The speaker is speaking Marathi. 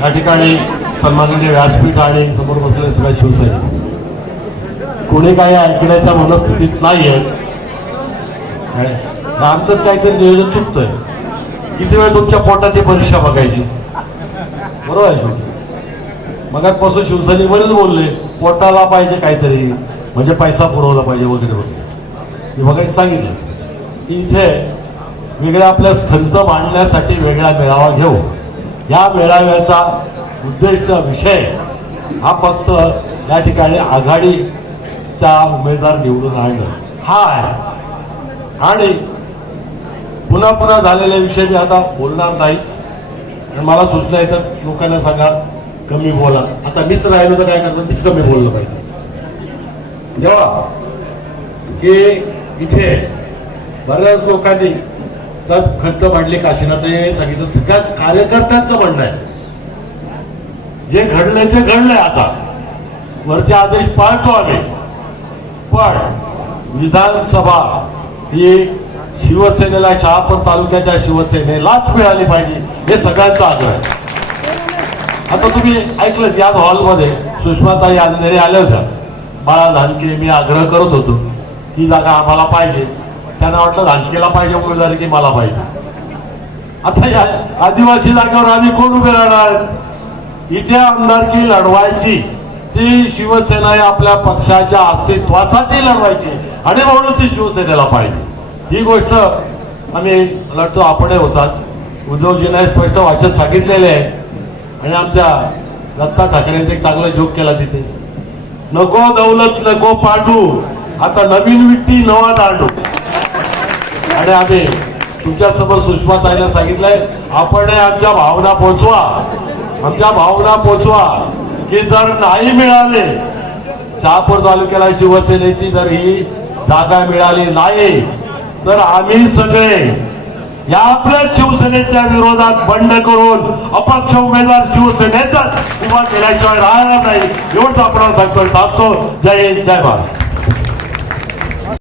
या ठिकाणी सन्माननीय व्यासपीठ आणि समोर बसलेले सगळ्या शिवसैनिक कोणी काही ऐकण्याच्या मनस्थितीत नाही आहेत आमचंच काहीतरी नियोजन चुकतंय किती वेळ तुमच्या पोटाची परीक्षा बघायची बरोबर आहे शेवटी पासून शिवसैनिक बरेच बोलले पोटाला पाहिजे काहीतरी म्हणजे पैसा पुरवला पाहिजे वगैरे वगैरे मी बघायचं सांगितलं की इथे वेगळ्या आपल्या खंत मांडण्यासाठी वेगळा मेळावा घेऊ या मेळाव्याचा उद्दिष्ट विषय हा फक्त या ठिकाणी आघाडीचा उमेदवार निवडून आणणं हा आहे आणि पुन्हा पुन्हा झालेल्या विषय मी आता बोलणार नाहीच आणि मला सुचलं तर लोकांना सांगा कमी बोला आता मीच राहिलो तर काय करतो मीच कमी बोललं पाहिजे जेव्हा की इथे बऱ्याच लोकांनी सब खंत मांडले काशीनाथ हे सांगितलं सगळ्यात कार्यकर्त्यांचं म्हणणं आहे जे घडलंय ते घडलंय आता वरचे आदेश पाळतो आम्ही पण विधानसभा ही शिवसेनेला शहापूर तालुक्याच्या शिवसेनेलाच मिळाली पाहिजे हे सगळ्यांचा आग्रह आहे आता तुम्ही ऐकलं याच हॉलमध्ये सुषमाताई अंधेरे आल्या होत्या बाळा धानके मी आग्रह करत होतो ही जागा आम्हाला पाहिजे त्यांना वाटलं धानकेला पाहिजे उमेदवारी की मला पाहिजे आता या आदिवासी जागेवर आम्ही कोण उभे राहणार इथे आमदारकी लढवायची ती शिवसेना या आपल्या पक्षाच्या अस्तित्वासाठी लढवायची आणि म्हणून ती शिवसेनेला पाहिजे ही गोष्ट आम्ही लढतो आपण होतात उद्धवजीने स्पष्ट भाषेत सांगितलेले आहे आणि आमच्या दत्ता ठाकरेंनी एक चांगला जोक केला तिथे नको दौलत नको पांडू आता नवीन विट्टी नवा दांडू आणि आम्ही तुमच्यासमोर ताईला सांगितलंय आपण आमच्या भावना पोचवा आमच्या भावना पोचवा की जर नाही मिळाले शहापूर तालुक्याला शिवसेनेची जर ही जागा मिळाली नाही तर आम्ही सगळे या आपल्या शिवसेनेच्या विरोधात बंड करून अपक्ष उमेदवार शिवसेनेचा उभा केल्याशिवाय राहणार नाही एवढंच आपण सांगतो टाकतो जय हिंद जय भारत